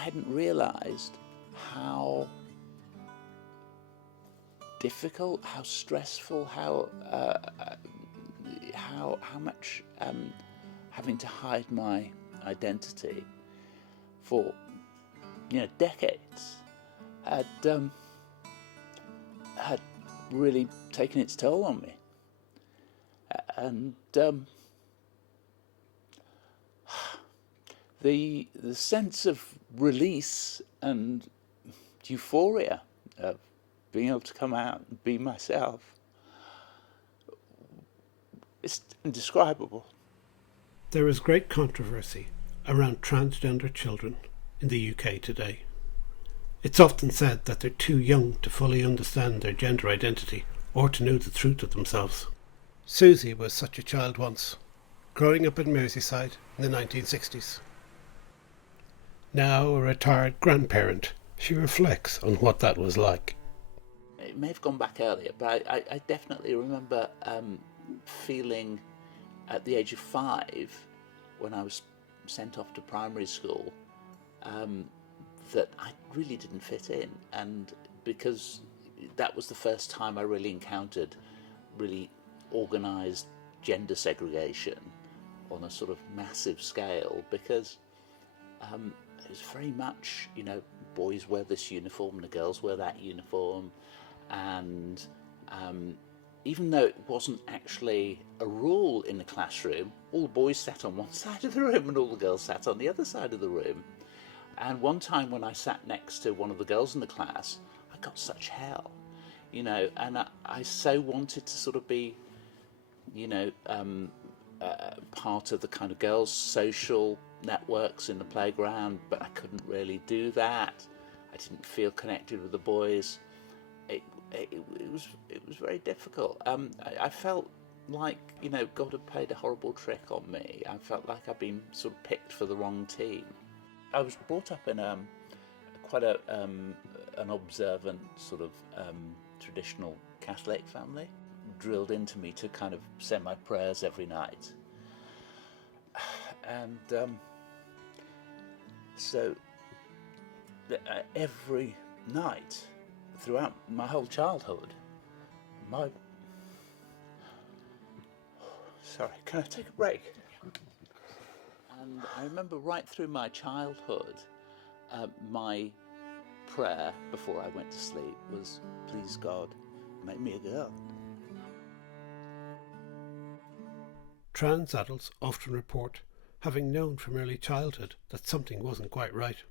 hadn't realised how difficult, how stressful, how much having to hide my identity for decades had really taken its toll on me, and the sense of release and euphoria of being able to come out and be myself is indescribable. There is great controversy around transgender children in the UK today. It's often said that they're too young to fully understand their gender identity or to know the truth of themselves. Susie was such a child once, growing up in Merseyside in the 1960s. Now a retired grandparent, she reflects on what that was like. It may have gone back earlier, but I definitely remember feeling at the age of 5, when I was sent off to primary school, that I really didn't fit in, and because that was the first time I really encountered really organised gender segregation on a sort of massive scale, because it was very much, boys wear this uniform and the girls wear that uniform, and even though it wasn't actually a rule in the classroom, all the boys sat on one side of the room and all the girls sat on the other side of the room. And one time when I sat next to one of the girls in the class, I got such hell, and I so wanted to sort of be, part of the kind of girls' social networks in the playground, but I couldn't really do that. I didn't feel connected with the boys. It was very difficult. I felt like God had played a horrible trick on me. I felt like I'd been sort of picked for the wrong team. I was brought up in quite an observant sort of traditional Catholic family. Drilled into me to kind of say my prayers every night, and so every night throughout my whole childhood, sorry, can I take a break? And I remember right through my childhood, my prayer before I went to sleep was, please God, make me a girl. Trans adults often report having known from early childhood that something wasn't quite right.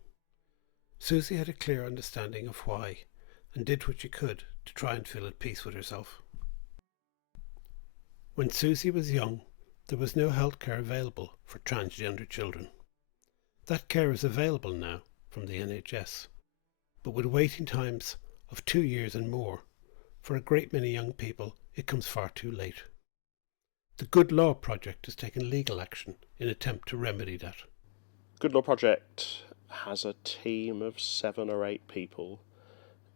Susie had a clear understanding of why and did what she could to try and feel at peace with herself. When Susie was young, there was no health care available for transgender children. That care is available now from the NHS, but with waiting times of 2 years and more, for a great many young people it comes far too late. The Good Law Project has taken legal action in an attempt to remedy that. Good Law Project has a team of 7 or 8 people.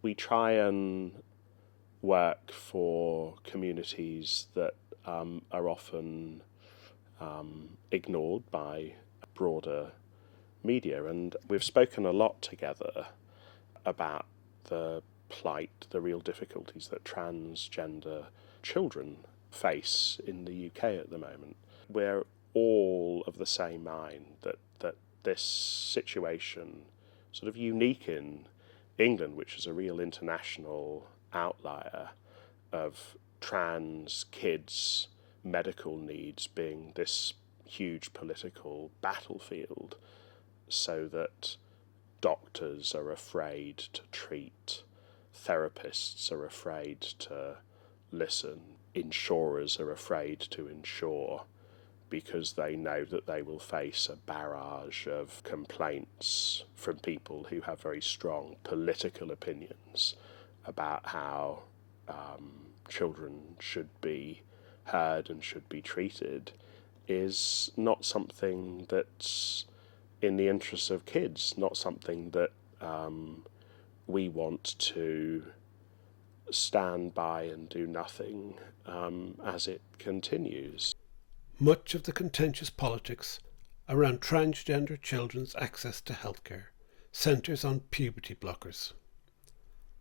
We try and work for communities that are often ignored by broader media, and we've spoken a lot together about the plight, the real difficulties that transgender children face in the UK at the moment. We're all of the same mind that this situation, sort of unique in England, which is a real international outlier of trans kids' medical needs being this huge political battlefield, so that doctors are afraid to treat, therapists are afraid to listen, insurers are afraid to insure, because they know that they will face a barrage of complaints from people who have very strong political opinions about how children should be heard and should be treated, is not something that's in the interests of kids, not something that we want to stand by and do nothing as it continues. Much of the contentious politics around transgender children's access to healthcare centres on puberty blockers.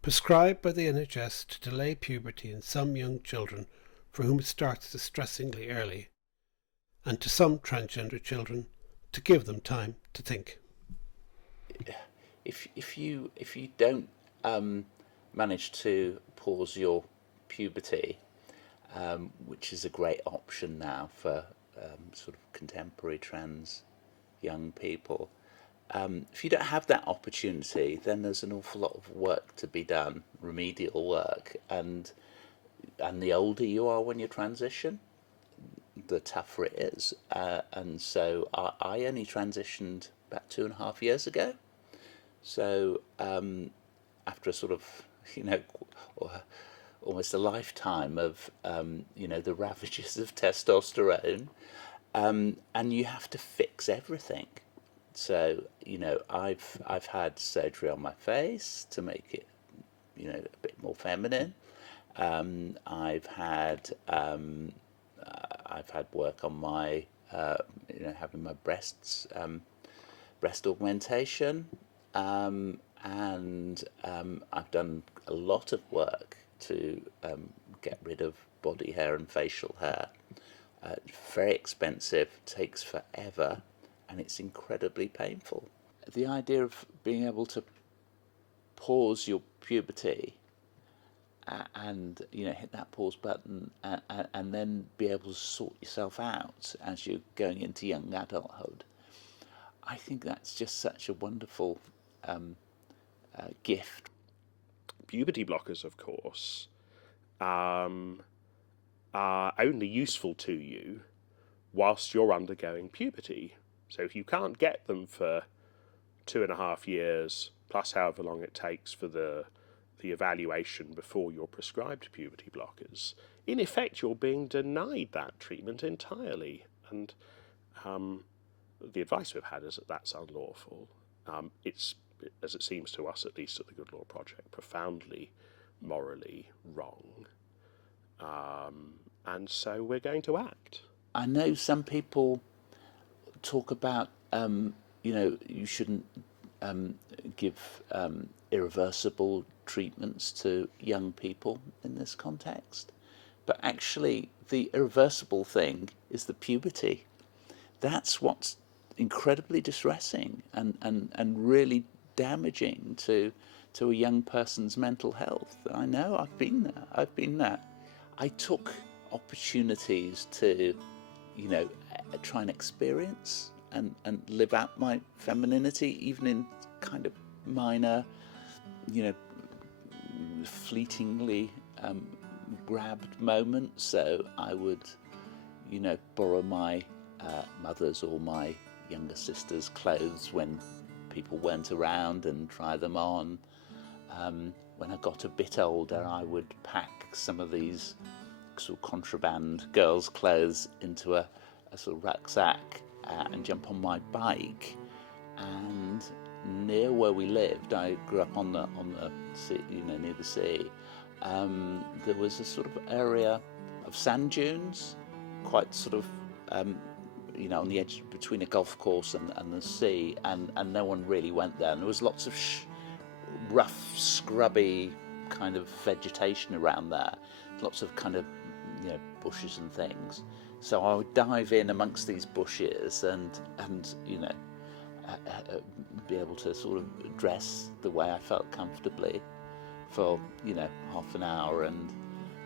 Prescribed by the NHS to delay puberty in some young children for whom it starts distressingly early, and to some transgender children to give them time to think. If you don't manage to pause your puberty, which is a great option now for sort of contemporary trans young people, if you don't have that opportunity, then there's an awful lot of work to be done, remedial work, and the older you are when you transition, the tougher it is. And so I only transitioned about 2.5 years ago. So after a sort of, almost a lifetime of, the ravages of testosterone, and you have to fix everything. So, I've had surgery on my face to make it, a bit more feminine. I've had work on my, having my breast augmentation, and I've done a lot of work to get rid of body hair and facial hair. Very expensive, takes forever, and it's incredibly painful. The idea of being able to pause your puberty and hit that pause button and then be able to sort yourself out as you're going into young adulthood, I think that's just such a wonderful gift. Puberty blockers, of course, are only useful to you whilst you're undergoing puberty. So if you can't get them for 2.5 years, plus however long it takes for the evaluation before you're prescribed puberty blockers, in effect you're being denied that treatment entirely. And the advice we've had is that that's unlawful. It's, as it seems to us, at least at the Good Law Project, profoundly morally wrong. And so we're going to act. I know some people talk about, you shouldn't give irreversible treatments to young people in this context. But actually, the irreversible thing is the puberty. That's what's incredibly distressing and really damaging to a young person's mental health. I know, I've been there. I took opportunities to, try and experience and live out my femininity, even in kind of minor, fleetingly grabbed moments. So I would, borrow my mother's or my younger sister's clothes when people weren't around and try them on. When I got a bit older, I would pack some of these sort of contraband girls' clothes into a sort of rucksack and jump on my bike. And near where we lived, I grew up on the sea, near the sea. There was a sort of area of sand dunes, quite sort of, on the edge between a golf course and the sea, and no one really went there. And there was lots of rough, scrubby kind of vegetation around there, lots of kind of, bushes and things. So I would dive in amongst these bushes and be able to sort of dress the way I felt comfortably for half an hour and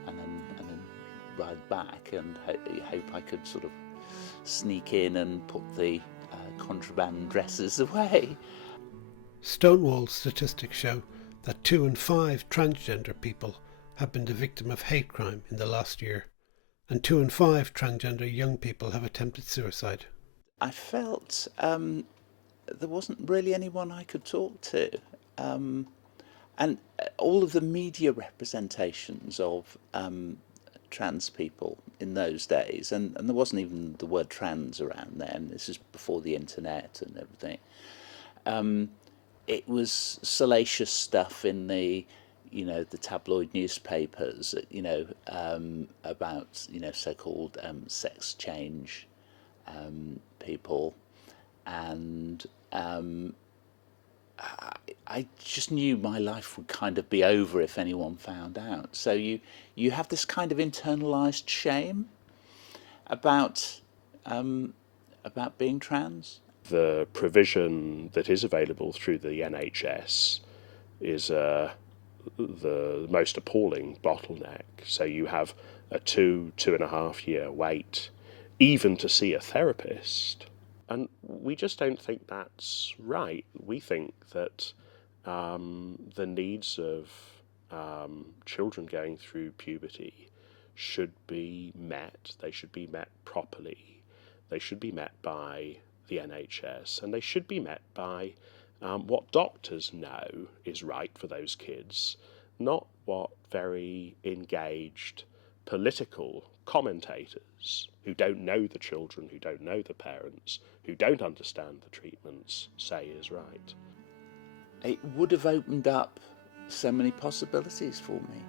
then ride back and hope I could sort of sneak in and put the contraband dresses away. Stonewall's statistics show that 2 in 5 transgender people have been the victim of hate crime in the last year, and 2 in 5 transgender young people have attempted suicide. I felt there wasn't really anyone I could talk to. And all of the media representations of trans people in those days, and there wasn't even the word trans around then, this is before the internet and everything. It was salacious stuff in the tabloid newspapers, about, so-called sex change people. And I just knew my life would kind of be over if anyone found out. So you have this kind of internalized shame about being trans. The provision that is available through the NHS is the most appalling bottleneck. So you have a 2.5 year wait, even to see a therapist. And we just don't think that's right. We think that the needs of children going through puberty should be met. They should be met properly. They should be met by the NHS, and they should be met by what doctors know is right for those kids, not what very engaged political commentators who don't know the children, who don't know the parents, who don't understand the treatments say is right. It would have opened up so many possibilities for me.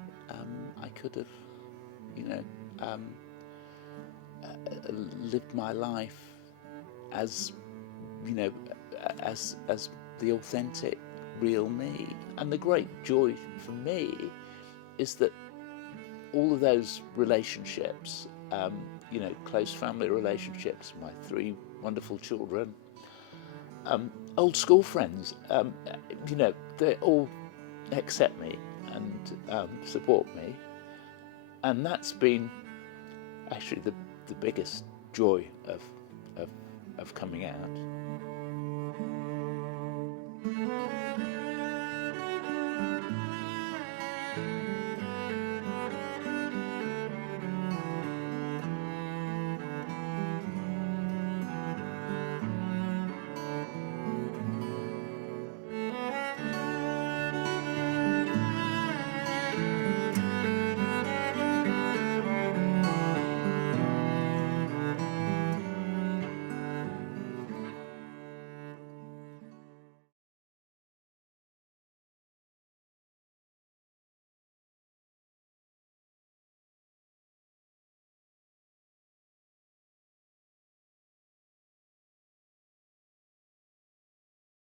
I could have, lived my life as, as the authentic, real me. And the great joy for me is that all of those relationships, close family relationships, my 3 wonderful children, old school friends, they all accept me and support me. And that's been actually the biggest joy of coming out.